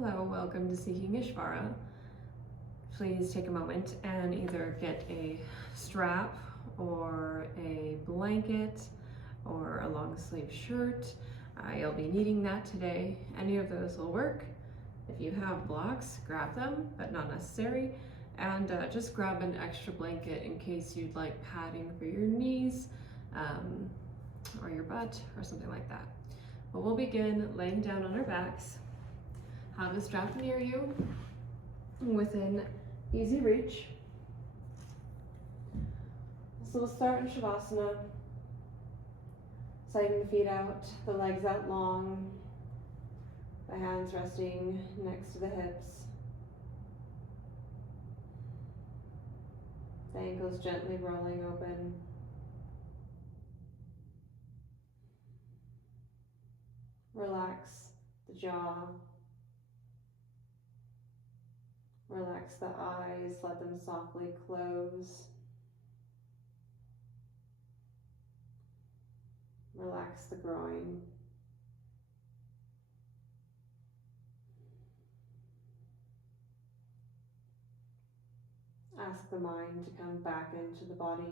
Hello, welcome to Seeking Ishvara. Please take a moment and either get a strap or a blanket or a long sleeve shirt. You'll be needing that today. Any of those will work. If you have blocks, grab them, but not necessary. And just grab an extra blanket in case you'd like padding for your knees or your butt or something like that. But we'll begin laying down on our backs. Have a strap near you, within easy reach. So we'll start in Shavasana, sliding the feet out, the legs out long, the hands resting next to the hips, the ankles gently rolling open. Relax the jaw. Relax the eyes, let them softly close. Relax the groin. Ask the mind to come back into the body.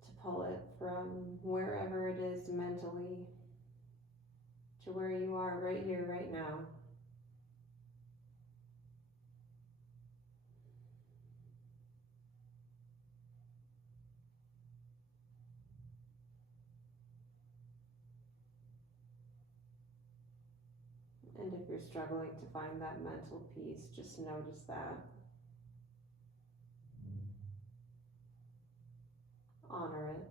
To pull it from wherever it is mentally to where you are right here, right now. And if you're struggling to find that mental peace, just notice that. Honor it.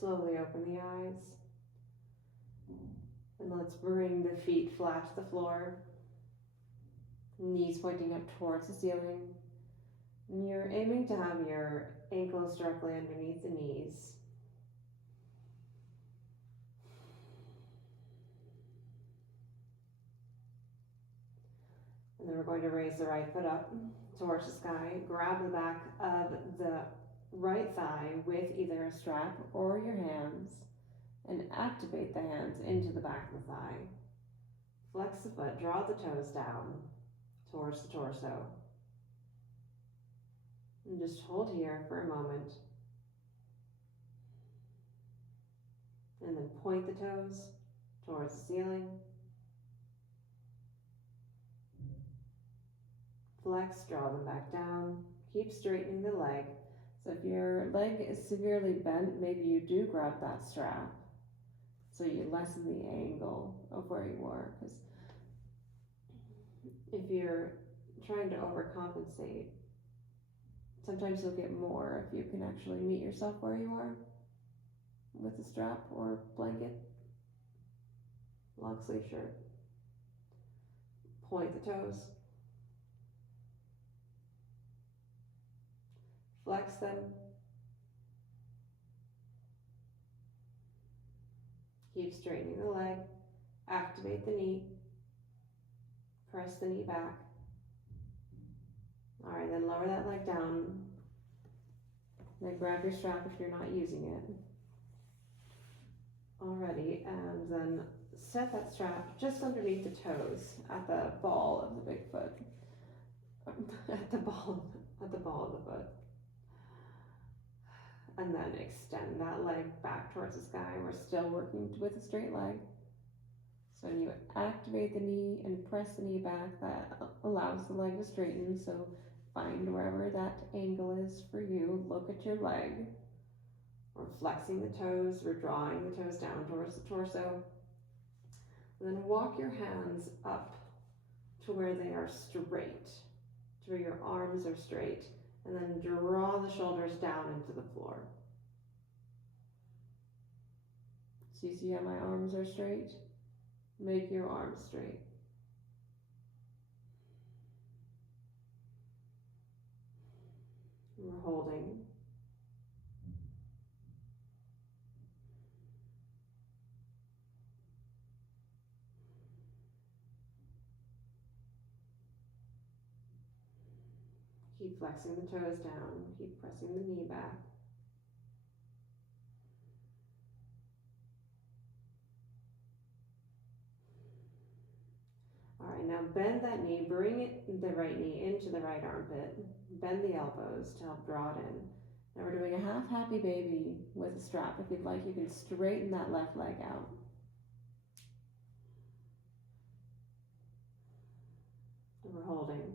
Slowly open the eyes. And let's bring the feet flat to the floor. Knees pointing up towards the ceiling. And you're aiming to have your ankles directly underneath the knees. And then we're going to raise the right foot up towards the sky. Grab the back of the right thigh with either a strap or your hands and activate the hands into the back of the thigh. Flex the foot, draw the toes down towards the torso. And just hold here for a moment. And then point the toes towards the ceiling. Flex, draw them back down. Keep straightening the leg. So if your leg is severely bent, maybe you do grab that strap so you lessen the angle of where you are. Because if you're trying to overcompensate, sometimes you'll get more if you can actually meet yourself where you are with a strap or blanket, long sleeve shirt. Point the toes. Flex them. Keep straightening the leg. Activate the knee. Press the knee back. All right, then lower that leg down. Then grab your strap if you're not using it. Alrighty, and then set that strap just underneath the toes at the ball of the big foot. at the ball of the foot. And then extend that leg back towards the sky. We're still working with a straight leg. So when you activate the knee and press the knee back, that allows the leg to straighten. So find wherever that angle is for you. Look at your leg. We're flexing the toes. We're drawing the toes down towards the torso. And then walk your hands up to where they are straight, to where your arms are straight. And then draw the shoulders down into the floor. So you see how my arms are straight? Make your arms straight. We're holding. Keep flexing the toes down, keep pressing the knee back. All right, now bend that knee, bring the right knee into the right armpit, bend the elbows to help draw it in. Now we're doing a half happy baby with a strap. If you'd like, you can straighten that left leg out. And we're holding.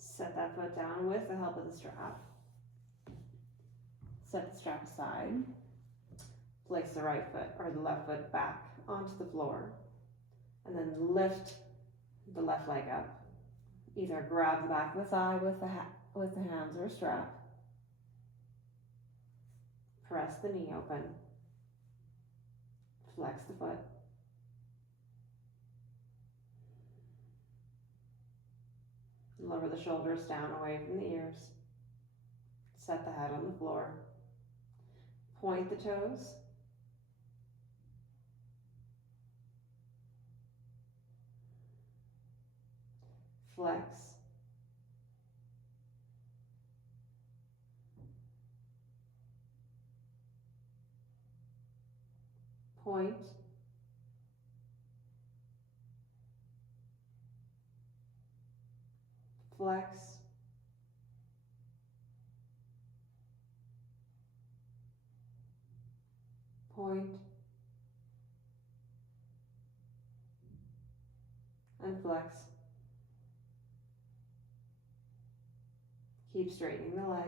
Set that foot down with the help of the strap. Set the strap aside. Place the right foot or the left foot back onto the floor. And then lift the left leg up. Either grab the back of the thigh with the hands or a strap. Press the knee open. Flex the foot. Lower the shoulders down away from the ears. Set the head on the floor. Point the toes. Flex. Point. Flex. Point. And flex. Keep straightening the leg.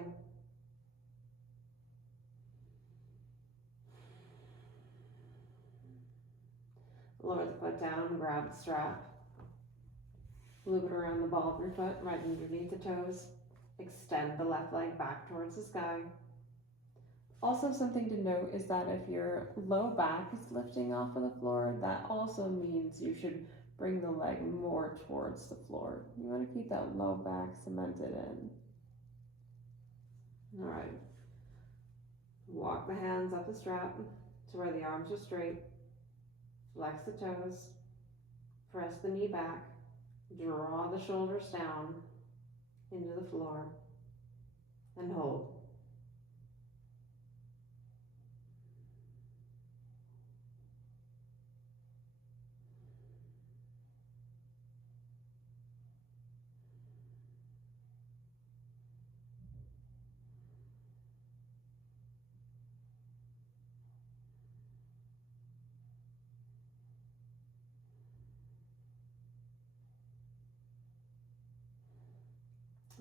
Lower the foot down, grab the strap. Loop it around the ball of your foot, right underneath the toes. Extend the left leg back towards the sky. Also, something to note is that if your low back is lifting off of the floor, that also means you should bring the leg more towards the floor. You want to keep that low back cemented in. All right. Walk the hands up the strap to where the arms are straight. Flex the toes. Press the knee back. Draw the shoulders down into the floor and hold.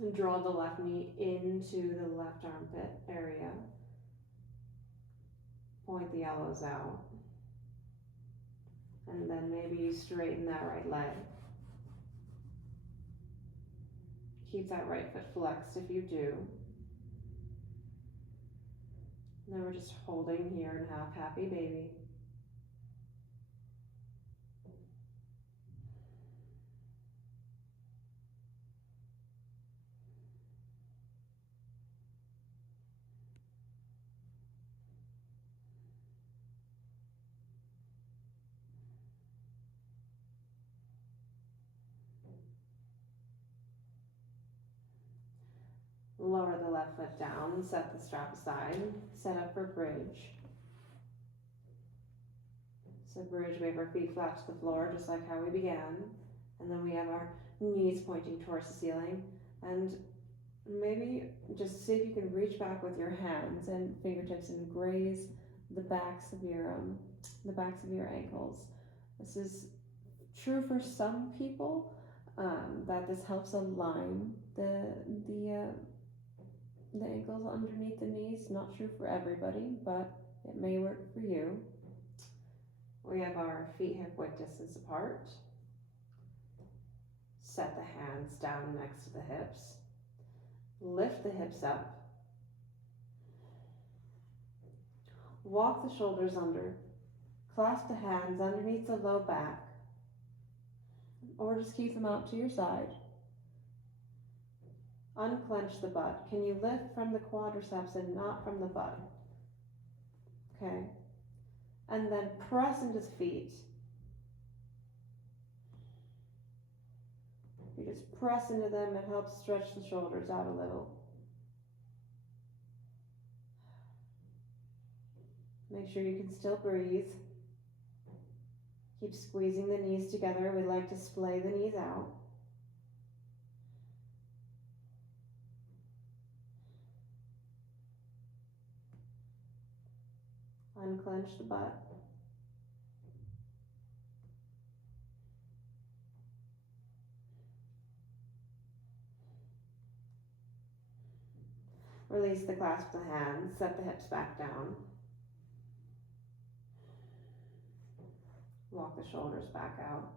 And draw the left knee into the left armpit area. Point the elbows out. And then maybe you straighten that right leg. Keep that right foot flexed if you do. And then we're just holding here in half happy baby. Lower the left foot down, set the strap aside, set up for bridge. So bridge, we have our feet flat to the floor, just like how we began. And then we have our knees pointing towards the ceiling. And maybe just see if you can reach back with your hands and fingertips and graze the backs of your ankles. This is true for some people, that this helps align the ankles underneath the knees. Not true for everybody, but it may work for you. We have our feet hip width distance apart. Set the hands down next to the hips. Lift the hips up. Walk the shoulders under. Clasp the hands underneath the low back, or just keep them out to your side. Unclench the butt. Can you lift from the quadriceps and not from the butt? Okay. And then press into the feet. You just press into them, it helps stretch the shoulders out a little. Make sure you can still breathe. Keep squeezing the knees together. We like to splay the knees out. Unclench the butt. Release the clasp of the hands, set the hips back down. Walk the shoulders back out.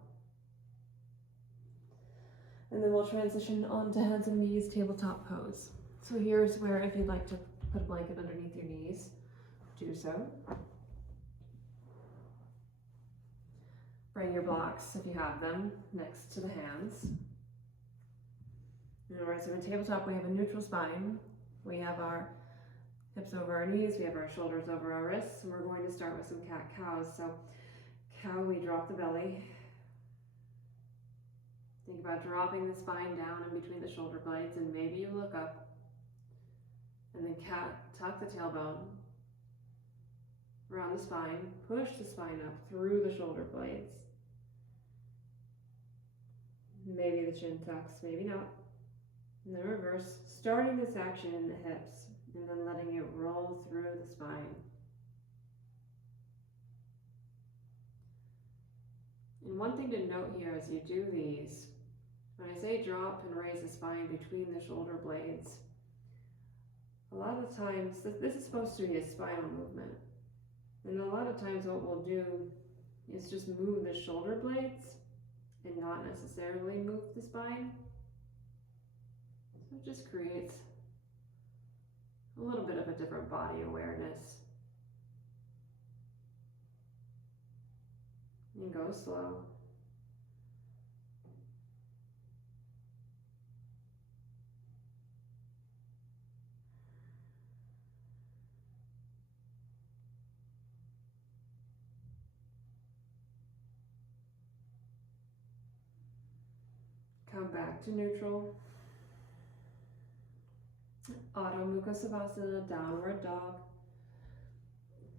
And then we'll transition onto hands and knees, tabletop pose. So here's where, if you'd like to put a blanket underneath your knees, do so. Bring your blocks, if you have them, next to the hands. Alright, so in tabletop we have a neutral spine. We have our hips over our knees, we have our shoulders over our wrists, and we're going to start with some cat-cows. So cow, we drop the belly. Think about dropping the spine down in between the shoulder blades, and maybe you look up. And then cat, tuck the tailbone around the spine, push the spine up through the shoulder blades. Maybe the chin tucks, maybe not. And then reverse, starting this action in the hips, and then letting it roll through the spine. And one thing to note here as you do these, when I say drop and raise the spine between the shoulder blades, a lot of times, this is supposed to be a spinal movement. And a lot of times what we'll do is just move the shoulder blades and not necessarily move the spine. So it just creates a little bit of a different body awareness. And go slow. Come back to neutral. Adho Mukha Savasana, downward dog.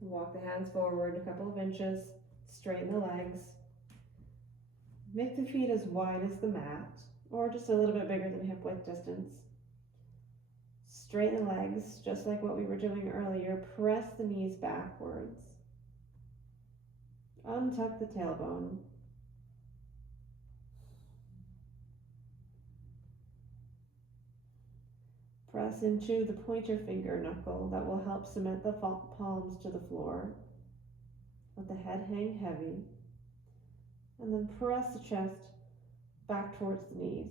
Walk the hands forward a couple of inches. Straighten the legs. Make the feet as wide as the mat, or just a little bit bigger than hip width distance. Straighten the legs, just like what we were doing earlier. Press the knees backwards. Untuck the tailbone. Press into the pointer finger knuckle that will help cement the palms to the floor. Let the head hang heavy. And then press the chest back towards the knees.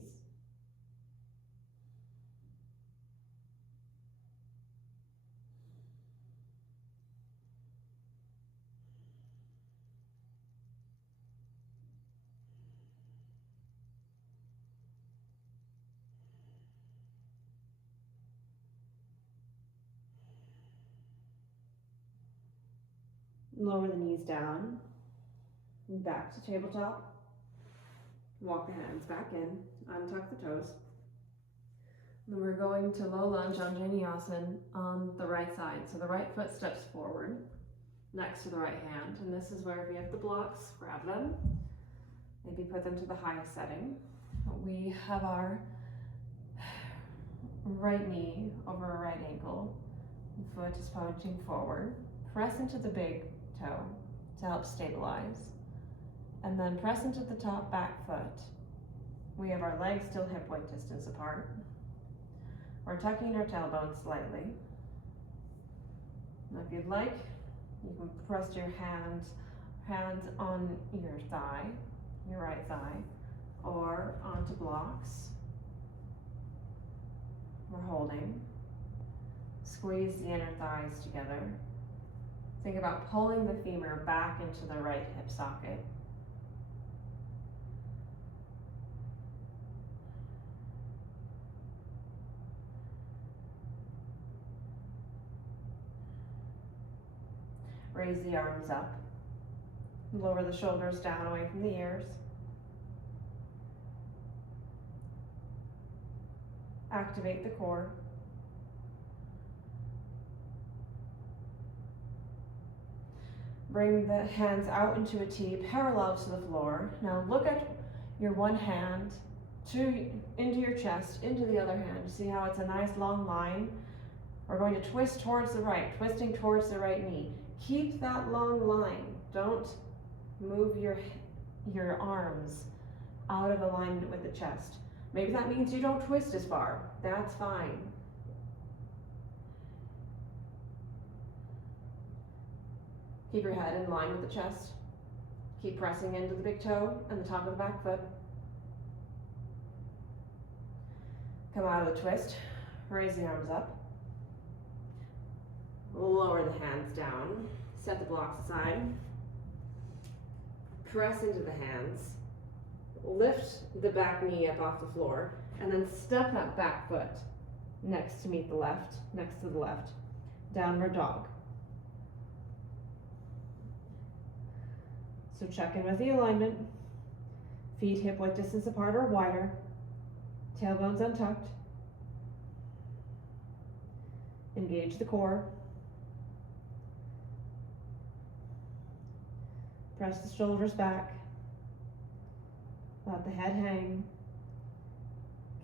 Lower the knees down, back to tabletop. Walk the hands back in, untuck the toes. Then we're going to low lunge Anjaneyasana on the right side. So the right foot steps forward next to the right hand. And this is where, if you have the blocks, grab them. Maybe put them to the highest setting. We have our right knee over our right ankle. The foot is pointing forward. Press into the big toe to help stabilize. And then press into the top back foot. We have our legs still hip width distance apart. We're tucking our tailbone slightly. Now if you'd like, you can press your hands on your thigh, your right thigh, or onto blocks. We're holding. Squeeze the inner thighs together. Think about pulling the femur back into the right hip socket. Raise the arms up. Lower the shoulders down away from the ears. Activate the core. Bring the hands out into a T, parallel to the floor. Now look at your one hand into your chest, into the other hand. See how it's a nice long line? We're going to twist towards the right, twisting towards the right knee. Keep that long line. Don't move your arms out of alignment with the chest. Maybe that means you don't twist as far. That's fine. Keep your head in line with the chest. Keep pressing into the big toe and the top of the back foot. Come out of the twist. Raise the arms up. Lower the hands down. Set the blocks aside. Press into the hands. Lift the back knee up off the floor, and then step that back foot next to the left. Downward dog. So check in with the alignment. Feet hip width distance apart or wider. Tailbones untucked. Engage the core. Press the shoulders back. Let the head hang.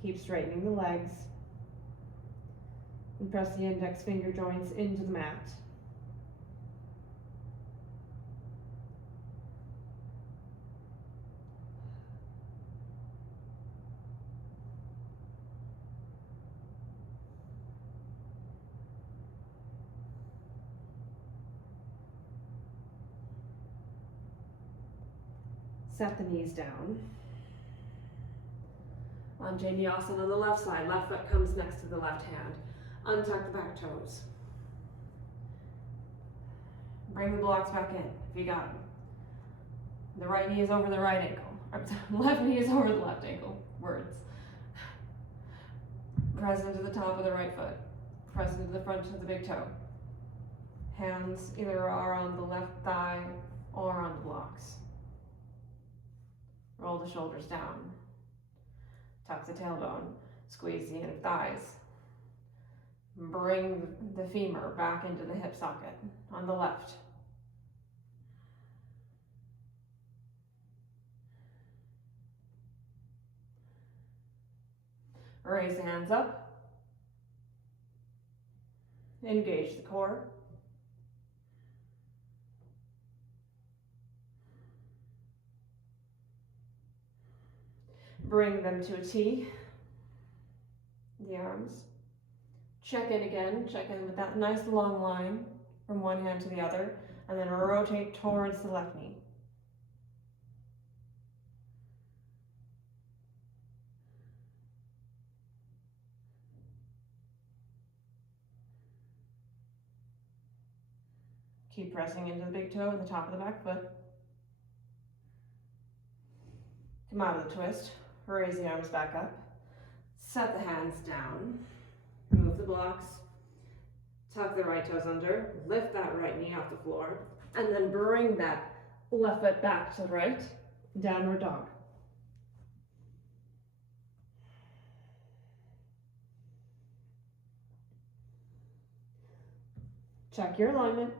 Keep straightening the legs. And press the index finger joints into the mat. Set the knees down. Anjaneyasana on the left side. Left foot comes next to the left hand. Untuck the back toes. Bring the blocks back in if you got them. The right knee is over the right ankle. Left knee is over the left ankle. Words. Press into the top of the right foot. Press into the front of the big toe. Hands either are on the left thigh or on the blocks. Roll the shoulders down. Tuck the tailbone. Squeeze the inner thighs. Bring the femur back into the hip socket on the left. Raise the hands up. Engage the core. Bring them to a T, the arms. Check in again, check in with that nice long line from one hand to the other, and then rotate towards the left knee. Keep pressing into the big toe and the top of the back foot. Come out of the twist. Raise the arms back up. Set the hands down. Move the blocks. Tuck the right toes under. Lift that right knee off the floor. And then bring that left foot back to the right. Downward dog. Check your alignment.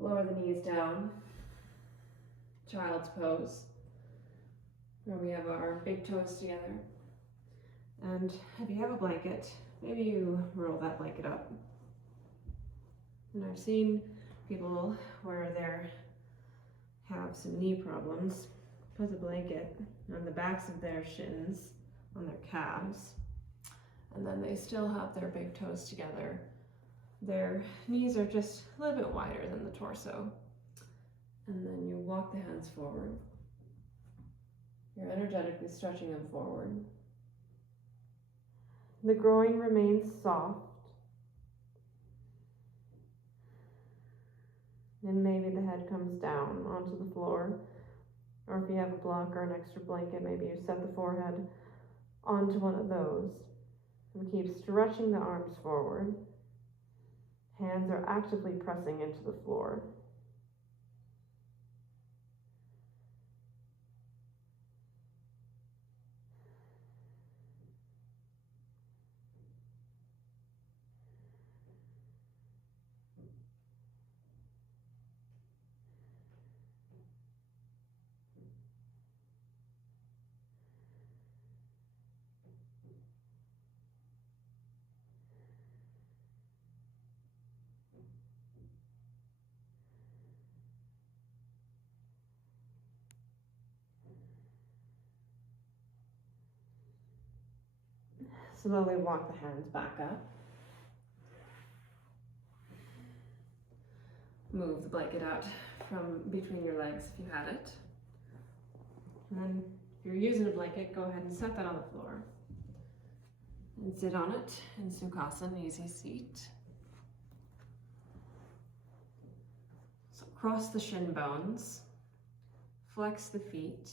Lower the knees down. Child's pose. where we have our big toes together. And if you have a blanket, maybe you roll that blanket up. And I've seen people where they have some knee problems, put the blanket on the backs of their shins, on their calves, and then they still have their big toes together. Their knees are just a little bit wider than the torso. And then you walk the hands forward. You're energetically stretching them forward. The groin remains soft. And maybe the head comes down onto the floor. Or if you have a block or an extra blanket, maybe you set the forehead onto one of those. And keep stretching the arms forward. Hands are actively pressing into the floor. Slowly walk the hands back up. Move the blanket out from between your legs if you had it. And then if you're using a blanket, go ahead and set that on the floor. And sit on it in Sukhasana, easy seat. So cross the shin bones, flex the feet.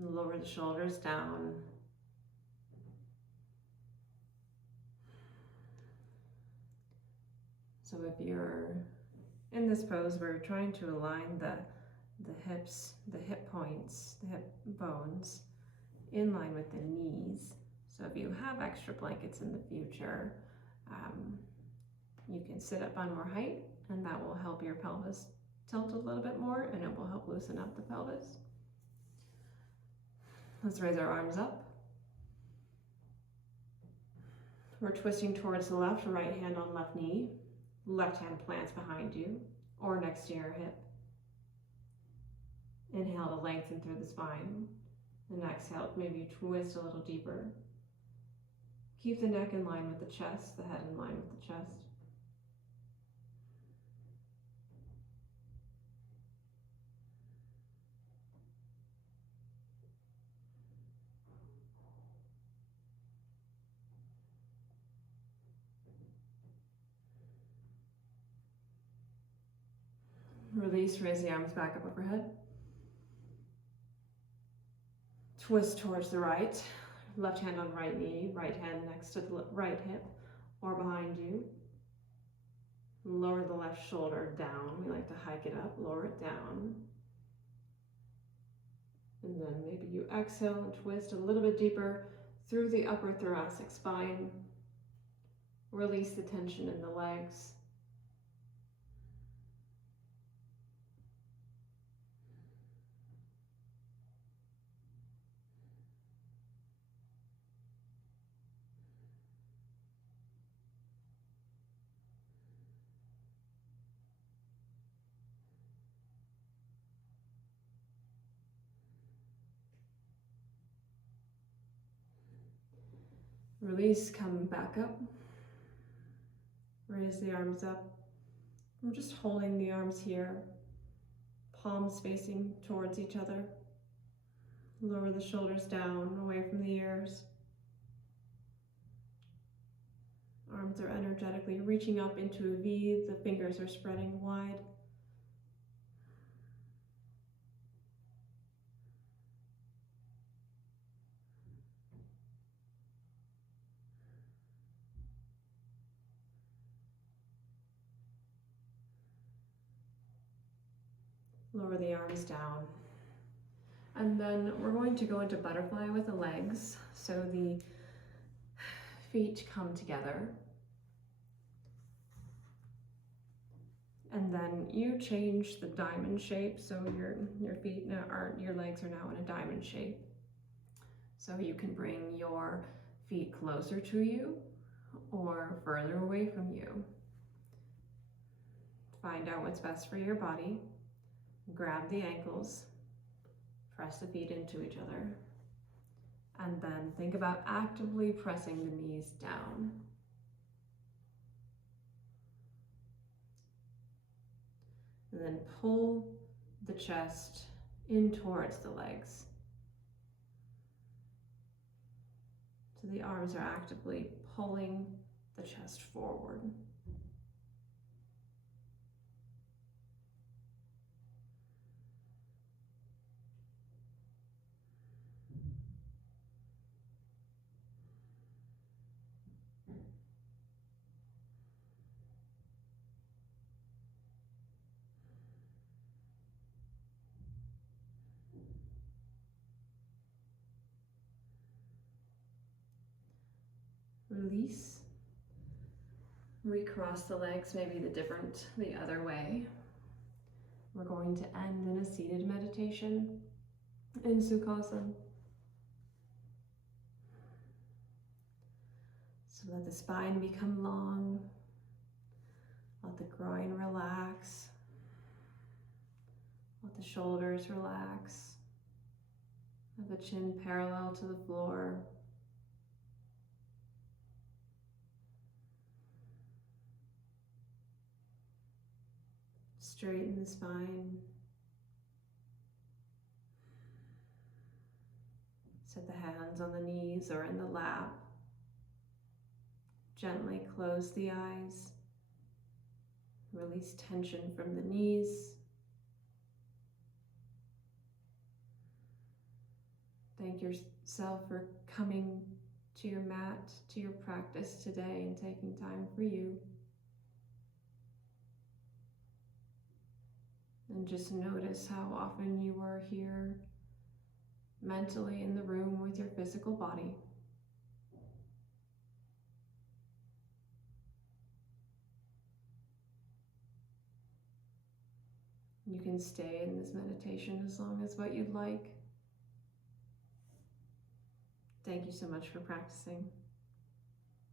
Lower the shoulders down. So if you're in this pose, we're trying to align the hips, the hip points, the hip bones in line with the knees. So if you have extra blankets in the future, you can sit up on more height, and that will help your pelvis tilt a little bit more, and it will help loosen up the pelvis. Let's raise our arms up. We're twisting towards the left, right hand on left knee. Left hand plants behind you or next to your hip. Inhale to lengthen through the spine. And exhale, maybe twist a little deeper. Keep the neck in line with the chest, the head in line with the chest. Release, raise the arms back up overhead. Twist towards the right. Left hand on right knee, right hand next to the right hip or behind you. Lower the left shoulder down. We like to hike it up, lower it down. And then maybe you exhale and twist a little bit deeper through the upper thoracic spine. Release the tension in the legs. Release, come back up. Raise the arms up. I'm just holding the arms here, palms facing towards each other. Lower the shoulders down, away from the ears. Arms are energetically reaching up into a V. The fingers are spreading wide. Lower the arms down. And then we're going to go into butterfly with the legs. So the feet come together. And then you change the diamond shape, so your feet now your legs are now in a diamond shape. So you can bring your feet closer to you or further away from you. Find out what's best for your body. Grab the ankles, press the feet into each other, and then think about actively pressing the knees down. And then pull the chest in towards the legs. So the arms are actively pulling the chest forward. Release. Recross the legs, maybe the other way. We're going to end in a seated meditation in Sukhasana. So let the spine become long. Let the groin relax. Let the shoulders relax. Let the chin parallel to the floor. Straighten the spine. Set the hands on the knees or in the lap. Gently close the eyes. Release tension from the knees. Thank yourself for coming to your mat, to your practice today, and taking time for you. And just notice how often you are here mentally in the room with your physical body. You can stay in this meditation as long as what you'd like. Thank you so much for practicing.